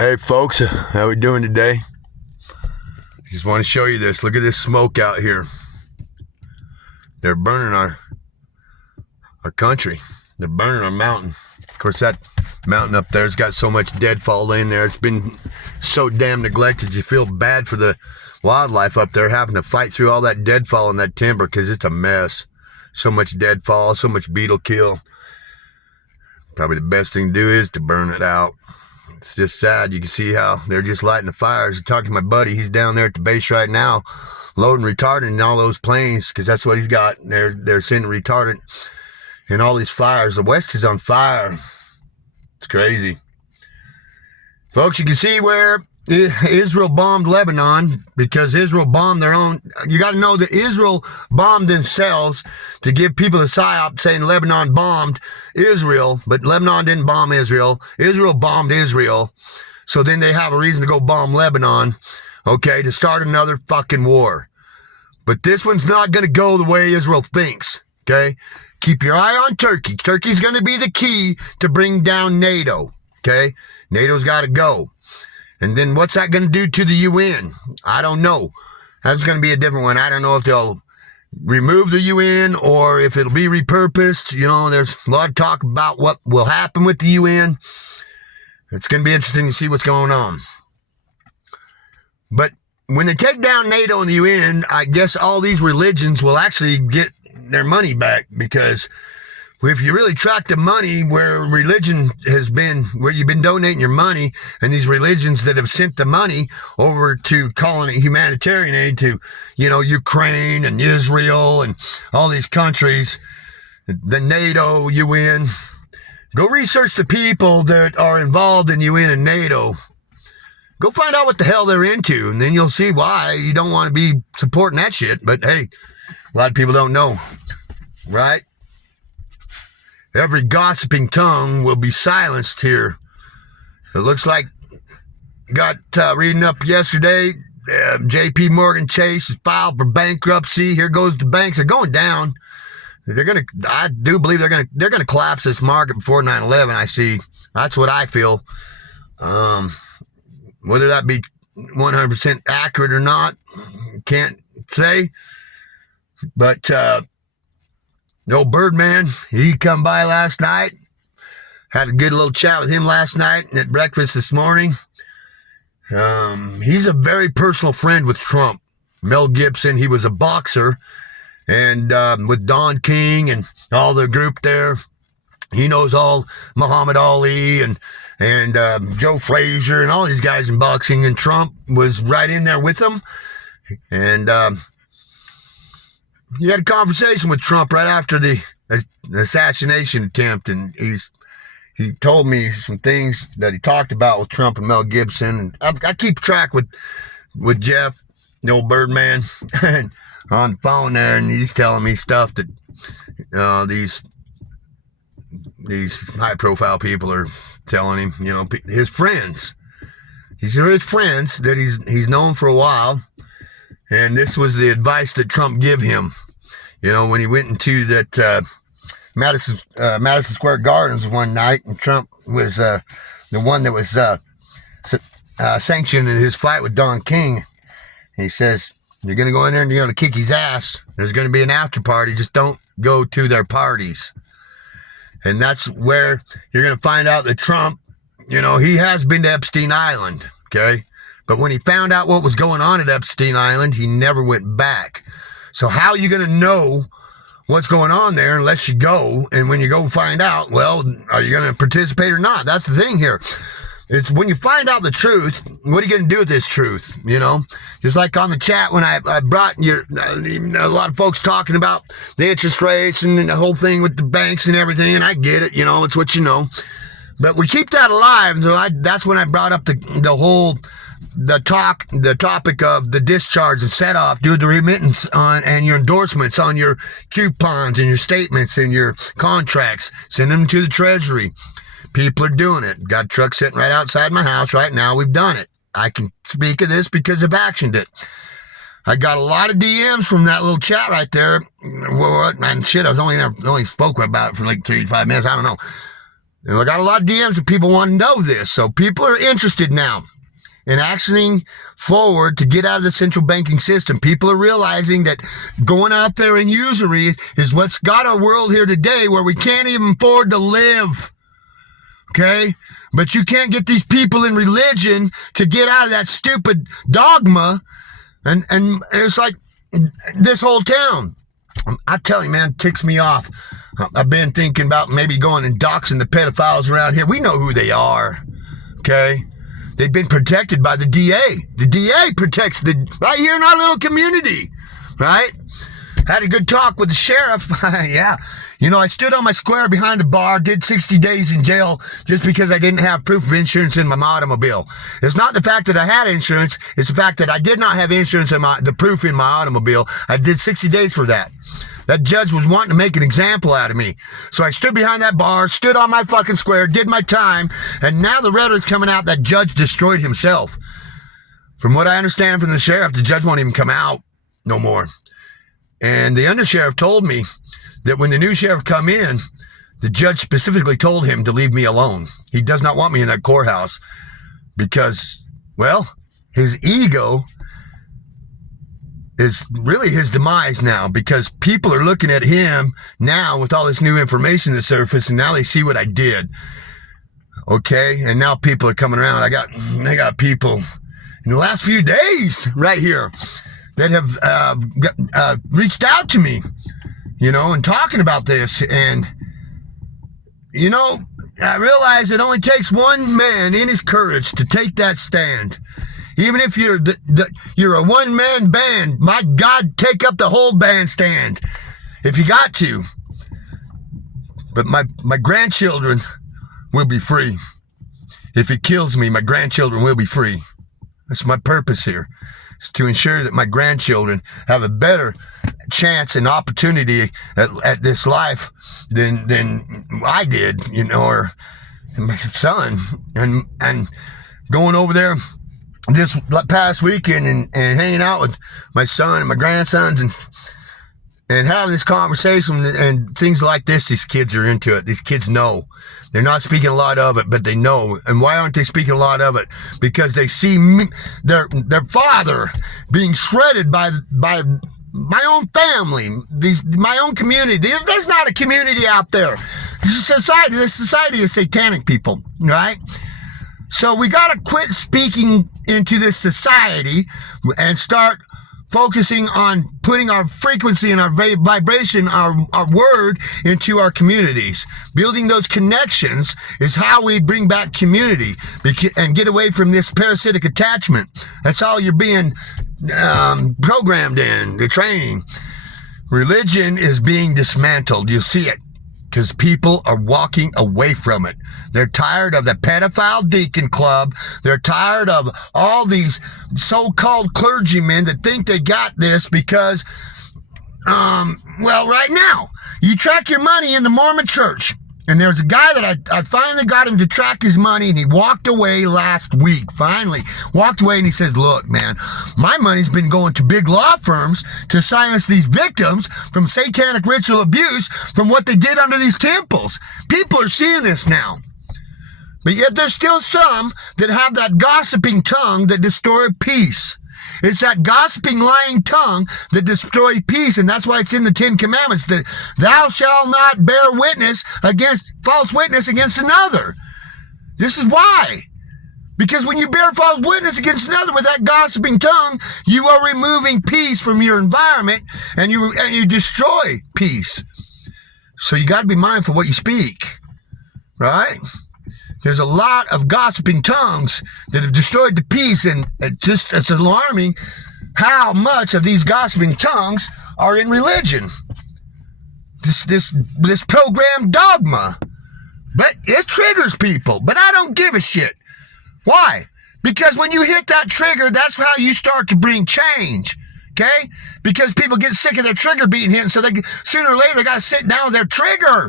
Hey folks, how we doing today? Just want to show you this. Look at this smoke out here. They're burning our country. They're burning our mountain. Of course, that mountain up there's got so much deadfall laying there. It's been so damn neglected. You feel bad for the wildlife up there having to fight through all that deadfall and that timber because it's a mess. So much deadfall, so much beetle kill. Probably the best thing to do is to burn it out. It's just sad. You can see how they're just lighting the fires. I talked to my buddy. He's down there at the base right now, loading retardant in all those planes because that's what he's got. They're sending retardant in all these fires. The West is on fire. It's crazy. Folks, you can see where Israel bombed Lebanon because Israel bombed their own. You got to know that Israel bombed themselves to give people a psyop saying Lebanon bombed Israel, but Lebanon didn't bomb Israel. Israel bombed Israel. So then they have a reason to go bomb Lebanon, okay, to start another fucking war. But this one's not going to go the way Israel thinks, okay? Keep your eye on Turkey. Turkey's going to be the key to bring down NATO, okay? NATO's got to go. And then what's that going to do to the UN? I don't know. That's going to be a different one. I don't know if they'll remove the UN or if it'll be repurposed. You know, there's a lot of talk about what will happen with the UN. It's going to be interesting to see what's going on. But when they take down NATO and the UN, I guess all these religions will actually get their money back, because if you really track the money where religion has been, where you've been donating your money, and these religions that have sent the money over to calling it humanitarian aid to, you know, Ukraine and Israel and all these countries, the NATO, UN, go research the people that are involved in UN and NATO. Go find out what the hell they're into, and then you'll see why you don't want to be supporting that shit. But hey, a lot of people don't know, right? Every gossiping tongue will be silenced here. It looks like, got reading up yesterday, J.P. Morgan Chase has filed for bankruptcy. Here goes the banks. They're going down. I do believe they're gonna collapse this market before 9/11. I see. That's what I feel. Whether that be 100% accurate or not, can't say. But the old Birdman, he come by last night. Had a good little chat with him last night at breakfast this morning. He's a very personal friend with Trump. Mel Gibson, he was a boxer. And with Don King and all the group there, he knows all Muhammad Ali and Joe Frazier and all these guys in boxing. And Trump was right in there with them. And he had a conversation with Trump right after the assassination attempt, and he told me some things that he talked about with Trump and Mel Gibson. And I keep track with Jeff, the old Birdman, on the phone there, and he's telling me stuff that these high-profile people are telling him. You know, his friends. These are his friends that he's known for a while. And this was the advice that Trump gave him, you know, when he went into that Madison Square Gardens one night, and Trump was the one that was sanctioning his fight with Don King. He says, you're going to go in there and you're going to kick his ass. There's going to be an after party. Just don't go to their parties. And that's where you're going to find out that Trump, you know, he has been to Epstein Island, okay? But when he found out what was going on at Epstein Island, he never went back. So how are you going to know what's going on there unless you go? And when you go find out, well, are you going to participate or not? That's the thing here. It's when you find out the truth, what are you going to do with this truth? You know, just like on the chat when I brought a lot of folks talking about the interest rates and the whole thing with the banks and everything. And I get it, you know, it's what you know. But we keep that alive. So that's when I brought up the topic of the discharge and set off, do the remittance on and your endorsements on your coupons and your statements and your contracts. Send them to the Treasury. People are doing it. Got a truck sitting right outside my house right now. We've done it. I can speak of this because I've actioned it. I got a lot of DMs from that little chat right there. And shit, I was only spoke about it for like 3 to 5 minutes. I don't know. And I got a lot of DMs of people wanting to know this. So people are interested now in actioning forward to get out of the central banking system. People are realizing that going out there in usury is what's got our world here today, where we can't even afford to live. Okay? But you can't get these people in religion to get out of that stupid dogma. And it's like this whole town. I tell you, man, it ticks me off. I've been thinking about maybe going and doxing the pedophiles around here. We know who they are. Okay? They've been protected by the DA. The DA protects right here in our little community, right? Had a good talk with the sheriff. Yeah. You know, I stood on my square behind the bar, did 60 days in jail just because I didn't have proof of insurance in my automobile. It's not the fact that I had insurance. It's the fact that I did not have insurance in the proof in my automobile. I did 60 days for that. That judge was wanting to make an example out of me. So I stood behind that bar, stood on my fucking square, did my time, and now the rhetoric's coming out that judge destroyed himself. From what I understand from the sheriff, the judge won't even come out no more. And the undersheriff told me that when the new sheriff come in, the judge specifically told him to leave me alone. He does not want me in that courthouse because, well, his ego is really his demise now, because people are looking at him now with all this new information that surfaced, and now they see what I did. Okay, and now people are coming around. I got people in the last few days right here that have reached out to me, you know, and talking about this. And, you know, I realize it only takes one man in his courage to take that stand. Even if you're a one-man band, my God, take up the whole bandstand if you got to. But my grandchildren will be free. If it kills me, my grandchildren will be free. That's my purpose here, is to ensure that my grandchildren have a better chance and opportunity at this life than I did, you know, or my son. And going over there this past weekend and hanging out with my son and my grandsons and having this conversation and things like this, these kids are into it. These kids know. They're not speaking a lot of it, but they know. And why aren't they speaking a lot of it? Because they see their father being shredded by my own family, my own community. There's not a community out there. This society is satanic people, right? So we got to quit speaking into this society and start focusing on putting our frequency and our vibration, our word into our communities. Building those connections is how we bring back community and get away from this parasitic attachment. That's all you're being programmed in, the training. Religion is being dismantled. You see it. Because people are walking away from it. They're tired of the pedophile deacon club. They're tired of all these so-called clergymen that think they got this because, well, right now, you track your money in the Mormon church. And there's a guy that I finally got him to track his money, and he walked away last week. Finally walked away, and he says, look, man, my money's been going to big law firms to silence these victims from satanic ritual abuse from what they did under these temples. People are seeing this now. But yet there's still some that have that gossiping tongue that destroy peace. It's that gossiping, lying tongue that destroys peace, and that's why it's in the 10 Commandments that thou shalt not bear false witness against another. This is why. Because when you bear false witness against another with that gossiping tongue, you are removing peace from your environment, and you destroy peace. So you got to be mindful of what you speak, right? There's a lot of gossiping tongues that have destroyed the peace, and it's alarming how much of these gossiping tongues are in religion. This programmed dogma. But it triggers people, but I don't give a shit. Why? Because when you hit that trigger, that's how you start to bring change. Okay? Because people get sick of their trigger being hit, so sooner or later they got to sit down with their trigger.